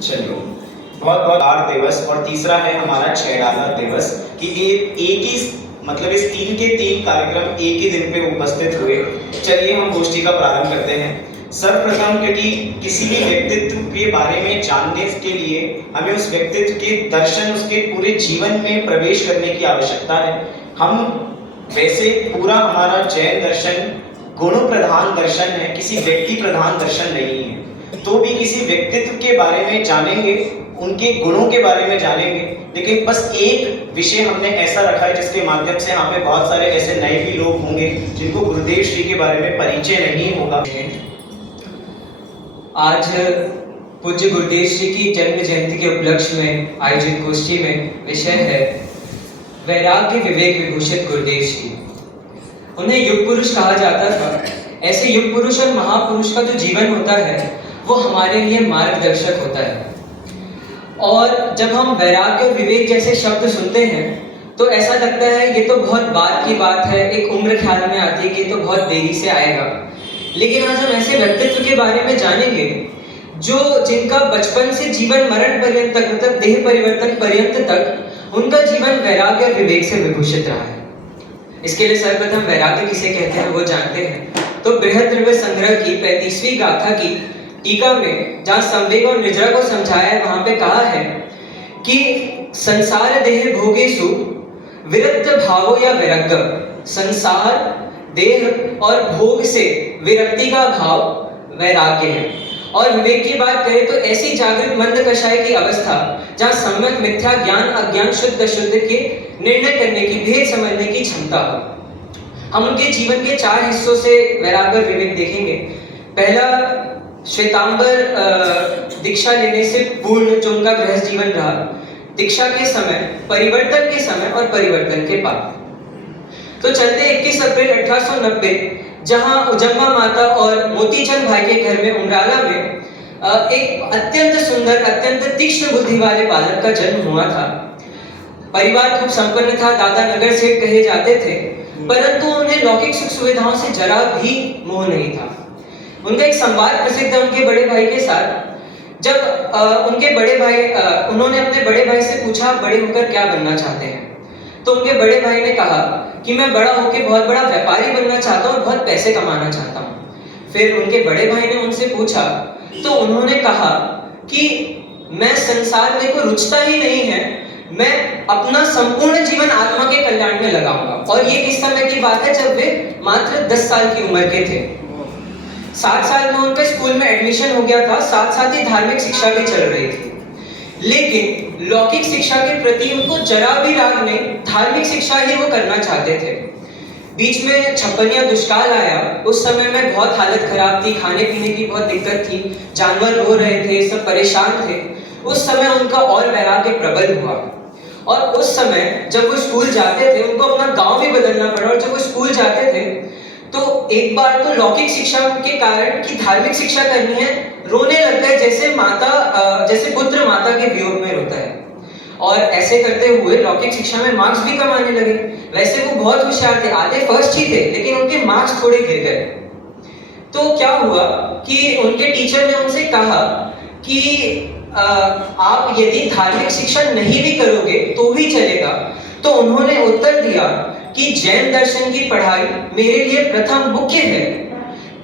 चलिए, बहुत बहुत आर दिवस और तीसरा है हमारा छह डालर दिवस कि एक ही मतलब इस तीन के तीन कार्यक्रम एक ही दिन पे उपस्थित हुए। चलिए हम गोष्ठी का प्रारंभ करते हैं। सर्वप्रथम क्योंकि किसी भी व्यक्तित्व के बारे में जानने के लिए हमें उस व्यक्तित्व के दर्शन उसके पूरे जीवन में प्रवेश करने की आवश्यकता है। हम वैसे पूरा हमारा जैन दर्शन गुण प्रधान दर्शन है, किसी व्यक्ति प्रधान दर्शन नहीं है। तो भी किसी व्यक्तित्व के बारे में जानेंगे, उनके गुणों के बारे में जानेंगे, लेकिन बस एक विषय हमने ऐसा रखा है जिसके माध्यम से यहाँ पे बहुत सारे ऐसे नए भी लोग होंगे जिनको गुरुदेव श्री के बारे में परिचय नहीं होगा। आज पूज्य गुरुदेव श्री की जन्म जयंती के उपलक्ष्य में आयोजित गोष्ठी में विषय है वैराग्य विवेक विभूषित गुरुदेव श्री। उन्हें युग पुरुष कहा जाता था। ऐसे युग पुरुष और महापुरुष का जो जीवन होता है वो हमारे लिए मार्गदर्शक होता है। और जब हम वैराग्य और विवेक जैसे शब्द सुनते हैं तो ऐसा लगता है ये तो बहुत बाद की बात है, एक उम्र ख्याल में आती है कि तो बहुत देरी से आएगा। लेकिन आज हम ऐसे व्यक्तित्व के बारे में जानेंगे जो जिनका बचपन से जीवन मरण पर्यंत तक मतलब देह परिवर्तन पर्यंत तक उनका जीवन वैराग्य और विवेक से विभूषित रहा है। इसके लिए सर्वप्रथम वैराग्य किसे कहते हैं वो जानते हैं। तो बृहद्रव्य संग्रह की 35वीं गाथा की टीका में जहाँ संवेग और निद्रा को समझाया है वहां पे कहा है कि संसार देह भोगेषु विरक्त भावो या विरक्क। संसार देह और भोग से विरक्ति का भाव वैराग्य है। और विवेक की बात करें तो ऐसी जागृत मंद कषाय की अवस्था जहाँ सम्यक मिथ्या ज्ञान अज्ञान शुद्ध अशुद्ध के निर्णय करने की भेद समझने की क्षमता हो। हम उनके जीवन के 4 हिस्सों से वैराग्य और विवेक देखेंगे। पहला श्वेतांबर दीक्षा लेने से पूर्ण जो उनका गृहस्थ जीवन रहा, दीक्षा के समय, परिवर्तन के समय और परिवर्तन के बाद। तो चलते 21 अप्रैल 1890 जहां उजम्मा माता और मोतीचंद भाई के घर में उमराला में एक अत्यंत सुंदर अत्यंत तीक्ष्ण बुद्धि वाले बालक का जन्म हुआ था। परिवार खूब संपन्न था, दादा नगर सेठ कहे जाते थे, परंतु उन्हें लौकिक सुख सुविधाओं से जरा भी मोह नहीं था। उनका एक संवाद प्रसिद्ध है उनके बड़े भाई के साथ। जब उनके बड़े भाई उन्होंने अपने बड़े भाई से पूछा बड़े होकर क्या बनना चाहते हैं, तो उनके बड़े भाई ने कहा कि मैं बड़ा होकर बहुत बड़ा व्यापारी बनना चाहता हूँ और बहुत पैसे कमाना चाहता हूँ। फिर उनके बड़े भाई ने उनसे पूछा तो उन्होंने कहा कि मैं संसार मेरे को रुचता ही नहीं है, मैं अपना संपूर्ण जीवन आत्मा के कल्याण में लगाऊंगा। और ये किस समय की बात है जब वे मात्र 10 साल की उम्र के थे। 7 साल में उनका स्कूल में एडमिशन हो गया था, साथ साथ ही धार्मिक शिक्षा भी चल रही थी। लेकिन लौकिक शिक्षा के प्रति उनको जरा भी राग नहीं, धार्मिक शिक्षा ही वो करना चाहते थे। बीच में छप्पनिया दुष्काल आया, उस समय में बहुत हालत खराब थी, खाने पीने की बहुत दिक्कत थी, जानवर रो रहे थे, सब परेशान थे। उस समय उनका और वैराग्य प्रबल हुआ। और उस समय जब वो स्कूल जाते थे उनको अपना गांव भी बदलना पड़ा। और जब वो स्कूल जाते थे तो एक बार तो लौकिक शिक्षा के कारण कि धार्मिक शिक्षा करनी है, रोने लगता है जैसे पुत्र माता के वियोग में रोता है। और ऐसे करते हुए लौकिक शिक्षा में मार्क्स भी कम आने लगे। वैसे वो बहुत होशियार थे, आधे फर्स्ट ही थे, लेकिन उनके मार्क्स थोड़े गिर गए। तो क्या हुआ कि उनके टीचर ने उनसे कहा कि आप यदि धार्मिक शिक्षा नहीं भी करोगे तो भी चलेगा। तो उन्होंने उत्तर दिया कि जैन दर्शन की पढ़ाई मेरे लिए प्रथम मुख्य है,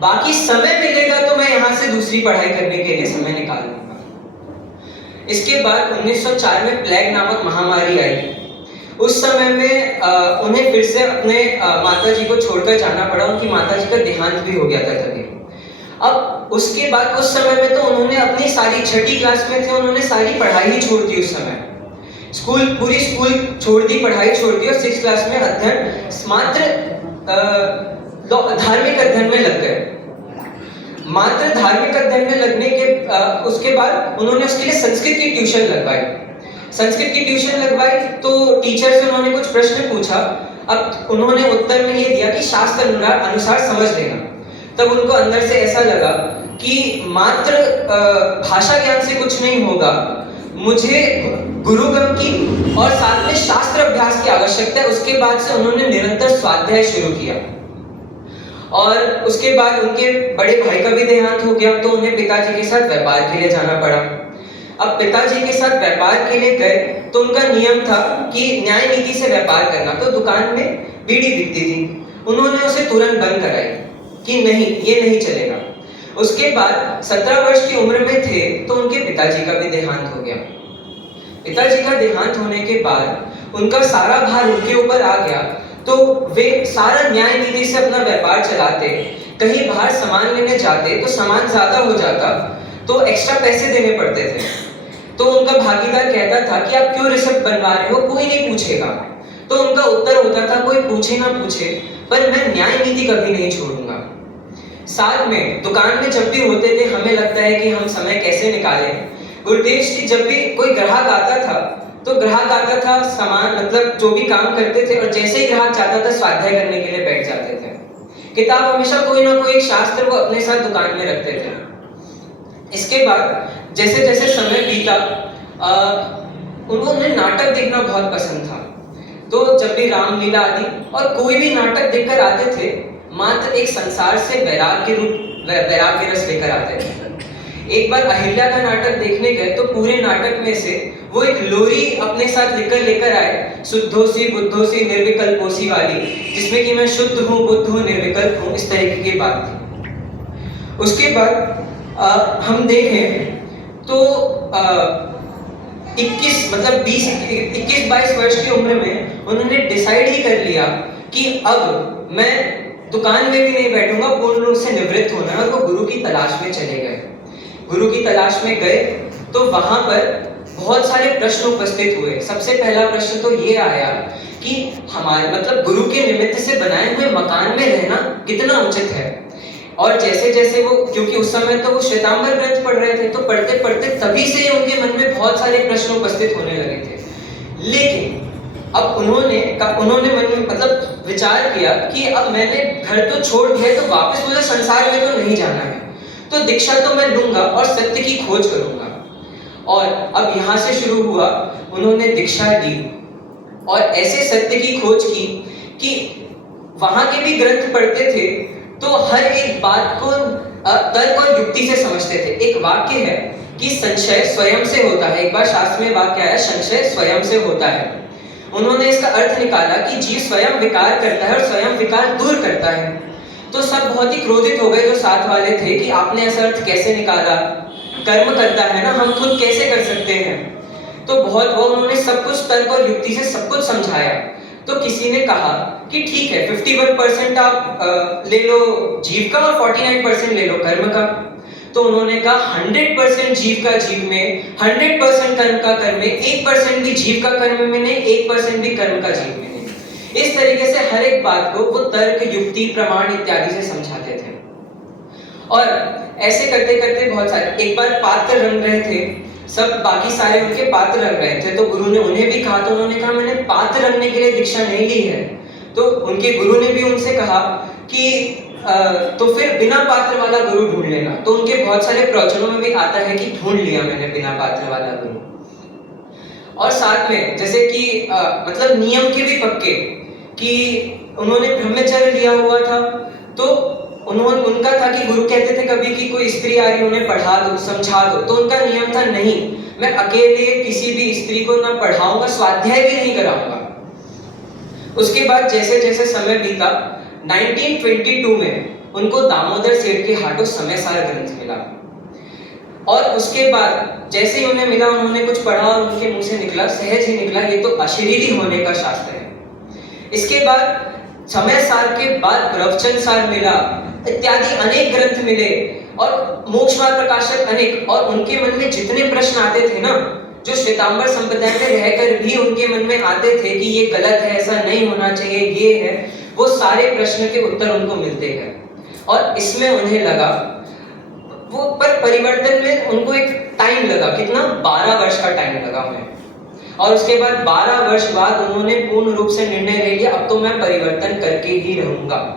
बाकी समय मिलेगा तो मैं यहाँ से दूसरी पढ़ाई करने के लिए समय निकाल लूंगा। इसके बाद 1904 में प्लेग नामक महामारी आई। उस समय में उन्हें फिर से अपने माता जी को छोड़कर जाना पड़ा। उनकी माता जी का देहांत भी हो गया था तभी। अब उसके बाद उस समय में तो उन्होंने अपनी सारी 6ठी क्लास में थे, उन्होंने सारी पढ़ाई ही छोड़ दी। उस समय पूरी स्कूल छोड़ दी, पढ़ाई छोड़ दी और 6th क्लास में अध्ययन मात्र धार्मिक अध्ययन में लग गए। मात्र धार्मिक अध्ययन में लगने के उसके बाद उन्होंने उसके लिए संस्कृत की ट्यूशन लगवाई। संस्कृत की ट्यूशन लगवाई तो टीचर से उन्होंने कुछ प्रश्न पूछा। अब उन्होंने उत्तर में ये दिया कि शास्त्र अनुसार समझ लेना। तब उनको अंदर से ऐसा लगा कि मात्र भाषा ज्ञान से कुछ नहीं होगा, मुझे गुरुगम की और साथ में शास्त्र अभ्यास की आवश्यकता है। उसके बाद से उन्होंने निरंतर स्वाध्याय शुरू किया। और उसके बाद उनके बड़े भाई का भी देहांत हो गया, तो उन्हें पिताजी के साथ व्यापार के लिए जाना पड़ा। अब पिताजी के साथ व्यापार के लिए गए तो उनका नियम था कि न्याय नीति से व्यापार करना, तो दुकान में बीड़ी बिकती थी, उन्होंने उसे तुरंत बंद कराई कि नहीं, ये नहीं चलेगा। उसके बाद 17 वर्ष की उम्र में थे तो उनके पिताजी का भी देहांत हो गया। पिताजी का देहांत होने के बाद उनका सारा भार उनके ऊपर आ गया, तो वे सारा न्याय नीति से अपना व्यापार चलाते। कहीं बाहर सामान लेने जाते तो सामान ज्यादा हो जाता तो एक्स्ट्रा पैसे देने पड़ते थे। तो उनका भागीदार कहता था कि आप क्यों रिसिप्ट बनवा रहे हो, कोई नहीं पूछेगा। तो उनका उत्तर होता था, कोई पूछे ना पूछे, पर मैं न्याय नीति कभी नहीं छोड़ूंगा। साथ में दुकान में जब भी होते थे, हमें लगता है कि हम समय कैसे निकालें। गुरुदेव जी जब भी कोई ग्राहक आता था तो ग्राहक आता था सामान मतलब जो भी काम करते थे, और जैसे ही ग्राहक चाहता था स्वाध्याय करने के लिए बैठ जाते थे। किताब हमेशा कोई ना कोई एक शास्त्र वो अपने साथ दुकान में रखते थे। इसके बाद जैसे जैसे समय बीता, उन्होंने नाटक देखना बहुत पसंद था। तो जब भी रामलीला आदि और कोई भी नाटक देखकर आते थे, मात्र एक संसार से वैराग्य रस लेकर आते थे। एक बार अहिल्या का नाटक देखने गए तो पूरे नाटक में से वो एक लोरी अपने साथ लेकर आए, शुद्धोसी बुद्धोसी निर्विकल्पोसी वाली, जिसमें कि मैं शुद्ध हूँ, बुद्ध हूँ, निर्विकल्प हूँ, इस तरीके की बात थी। उसके बाद हम देखें तो 21-22 वर्ष की उम्र में उन्होंने डिसाइड ही कर लिया कि अब मैं दुकान में भी नहीं बैठूंगा, पूर्ण रूप से निवृत्त होना है, और वो गुरु की तलाश में चले गए। गुरु की तलाश में गए तो वहां पर बहुत सारे प्रश्न उपस्थित हुए। सबसे पहला प्रश्न तो ये आया कि हमारे मतलब गुरु के निमित्त से बनाए हुए मकान में रहना कितना उचित है। और जैसे जैसे वो, क्योंकि उस समय तो वो श्वेतांबर ग्रंथ पढ़ रहे थे, तो पढ़ते पढ़ते तभी से उनके मन में बहुत सारे प्रश्न उपस्थित होने लगे थे। लेकिन अब उन्होंने मन में मतलब विचार किया कि अब मैंने घर तो छोड़ दिया, तो वापस मुझे संसार में तो नहीं जाना है, तो दीक्षा तो मैं लूंगा और सत्य की खोज करूंगा। और अब यहाँ से शुरू हुआ, उन्होंने दीक्षा ली और ऐसे सत्य की खोज की कि वहां के भी ग्रंथ पढ़ते थे तो हर एक बात को तर्क और युक्ति से समझते थे। एक वाक्य है कि संशय स्वयं से होता है, एक बार शास्त्र में वाक्य आया, संशय स्वयं से होता है। उन्होंने इसका अर्थ निकाला कि जीव स्वयं विकार करता है और स्वयं विकार दूर करता है। तो सब बहुत ही क्रोधित हो गए जो साथ वाले थे कि आपने ऐसा अर्थ कैसे निकाला, कर्म करता है ना, हम खुद कैसे कर सकते हैं। तो बहुत वो उन्होंने सब कुछ तर्क और युक्ति से सब कुछ समझाया। तो किसी ने कहा कि ठीक है 51% आप ले लो जीव का और 49% ले लो कर्म का। तो उन्होंने कहा 100% जीव का जीव में, 100% कर्म का कर्म में, 1% भी जीव का कर्म में नहीं, 1% भी कर्म का जीव में नहीं। इस तरीके से हर एक बात को वो तर्क युक्ति प्रमाण इत्यादि से समझाते थे। और ऐसे करते करते बहुत सारे, एक बार पात्र रंग रहे थे, सब बाकी सारे उनके पात्र रंग रहे थे, तो गुरु ने उन्हें भी कहा, तो उन्होंने कहा मैंने पात्र रंगने के लिए दीक्षा नहीं ली है। तो उनके गुरु ने भी उनसे कहा कि तो फिर बिना पात्र वाला गुरु ढूंढ लेना। तो उनके बहुत सारे प्रवचनों में भी आता है कि ढूंढ लिया मैंने बिना पात्र वाला गुरु। और साथ में जैसे कि मतलब नियम के भी पक्के कि उन्होंने ब्रह्मचर्य लिया हुआ था, तो उनका था कि गुरु कहते थे कभी कि कोई स्त्री आ रही उन्हें पढ़ा दो, समझा दो, तो उनका नियम था नहीं, मैं अकेले किसी भी स्त्री को ना पढ़ाऊंगा, स्वाध्याय भी नहीं कराऊंगा। उसके बाद जैसे जैसे समय बीता, 1922 में उनको दामोदर सेठ के हाटों समय सार ग्रंथ मिला। और उसके बाद जैसे ही उन्हें मिला, उन्होंने कुछ पढ़ा और उनके मुंह से निकला, सहज ही निकला, ये तो अशरीरी होने का शास्त्र है। इसके बाद समय सार के बाद प्रवचन सार मिला, इत्यादि अनेक ग्रंथ मिले और मोक्षमार्ग प्रकाशक अनेक। और उनके मन में जितने प्रश्न आते थे ना, जो श्वेतांबर संप्रदाय में रहकर भी उनके मन में आते थे कि ये गलत है, ऐसा नहीं होना चाहिए, ये है, वो सारे प्रश्न के उत्तर उनको मिलते हैं। और इसमें उन्हें लगा वो, पर परिवर्तन में उनको एक टाइम लगा, कितना 12 वर्ष का टाइम लगा उन्हें। और उसके बाद 12 वर्ष बाद उन्होंने पूर्ण रूप से निर्णय ले लिया, अब तो मैं परिवर्तन करके ही रहूंगा।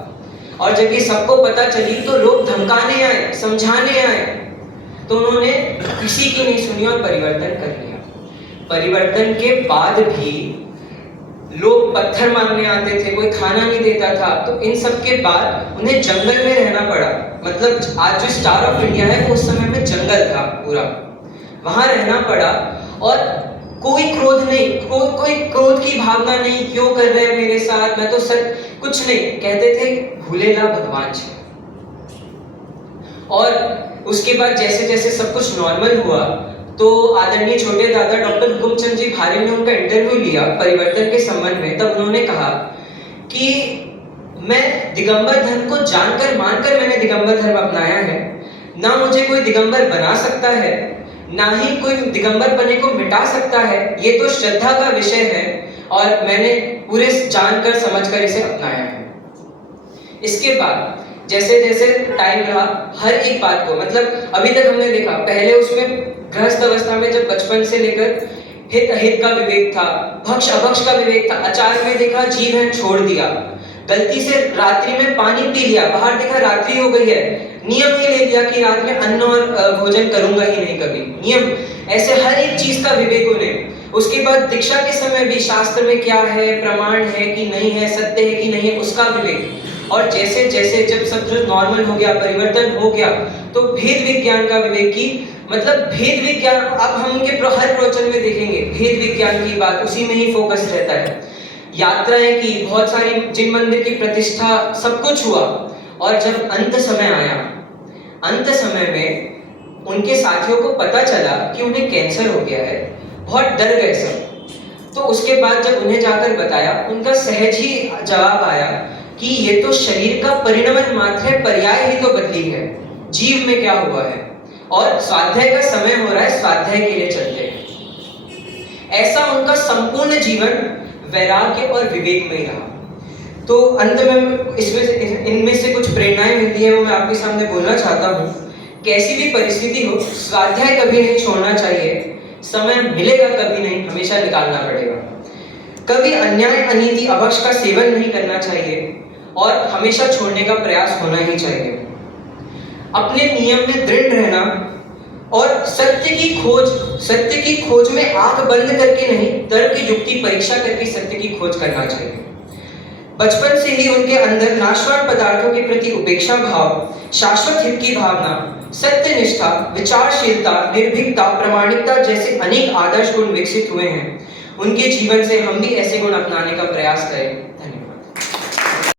और जब ये सबको पता चली तो लोग धमकाने आए, समझाने आए, तो उन्होंने किसी की नहीं सुनी और परिवर्तन कर लिया। परिवर्तन के बाद भी लोग पत्थर मांगने आते थे, कोई खाना नहीं देता था। तो इन सब के बाद उन्हें जंगल में रहना पड़ा। मतलब आज जो स्टार ऑफ इंडिया है वो उस समय में जंगल था पूरा, वहां रहना पड़ा। और कोई क्रोध नहीं, कोई क्रोध की भावना नहीं, क्यों कर रहे हैं मेरे साथ, मैं तो सर कुछ नहीं कहते थे, भूलेला भगवान जी। और उसके बाद जैसे जैसे सब कुछ नॉर्मल हुआ तो आदरणीय छोटे दादा डॉक्टर हुकुमचंद जी भारी ने उनका इंटरव्यू लिया परिवर्तन के संबंध में। तब उन्होंने कहा कि मैं दिगंबर धर्म को जानकर मानकर मैंने दिगंबर धर्म अपनाया है, ना मुझे कोई दिगंबर बना सकता है, ना ही कोई दिगंबर पने को मिटा सकता है। ये तो श्रद्धा का विषय है और मैंने पूरे जानकर समझकर इसे अपनाया है। इसके बाद जैसे जैसे टाइम रहा, हर एक बात को, मतलब अभी तक हमने देखा, पहले उसमें गृहस्थ अवस्था में जब बचपन से लेकर हित अहित का विवेक था, भक्ष अभक्ष का विवेक था, आचार में देखा जीव है छोड़ दिया, गलती से रात्रि में पानी पी लिया, बाहर देखा रात्रि हो गई है, नियम ये ले लिया कि रात में अन्न और भोजन करूंगा ही नहीं कभी, नियम, ऐसे हर एक चीज का विवेक उन्हें। उसके बाद दीक्षा के समय भी शास्त्र में क्या है, प्रमाण है कि नहीं है, सत्य है कि नहीं है, उसका विवेक। और जैसे जैसे जब सब जो नॉर्मल हो गया, परिवर्तन हो गया, तो भेद विज्ञान का विवेक की, मतलब भेद विज्ञान, अब हम उनके हर प्रवचन में देखेंगे भेद विज्ञान की बात उसी में ही फोकस रहता है। यात्राएं की, बहुत सारी जिन मंदिर की प्रतिष्ठा, सब कुछ हुआ। और जब अंत समय आया, अंत समय में उनके साथियों को पता चला कि उन्हें कैंसर हो गया है, बहुत डर गए सब। तो उसके बाद जब उन्हें जाकर बताया, उनका सहज ही जवाब आया कि ये तो शरीर का परिणमन मात्र है, पर्याय ही तो बदली है, जीव में क्या हुआ है, और स्वाध्याय का समय हो रहा है, स्वाध्याय के लिए चलते हैं। ऐसा उनका संपूर्ण जीवन वैराग्य और विवेक में ही रहा। तो अंत में इनमें से कुछ प्रेरणाएं मिलती है, वो मैं आपके सामने बोलना चाहता हूँ। कैसी भी परिस्थिति हो, स्वाध्याय कभी नहीं छोड़ना चाहिए, समय मिलेगा कभी नहीं, हमेशा निकालना पड़ेगा। कभी अन्याय, अनीति, अभक्ष का सेवन नहीं करना चाहिए और हमेशा छोड़ने का प्रयास होना ही चाहिए। अपने नियम में दृढ़ रहना और सत्य की खोज में आंख बंद करके नहीं, तर्क युक्ति परीक्षा करके सत्य की खोज करना चाहिए। बचपन से ही उनके अंदर नाशवान पदार्थों के प्रति उपेक्षा भाव, शाश्वत हित की भावना, सत्यनिष्ठा, विचारशीलता, निर्भीकता, प्रामाणिकता जैसे अनेक आदर्श गुण विकसित हुए हैं। उनके जीवन से हम भी ऐसे गुण अपनाने का प्रयास करें।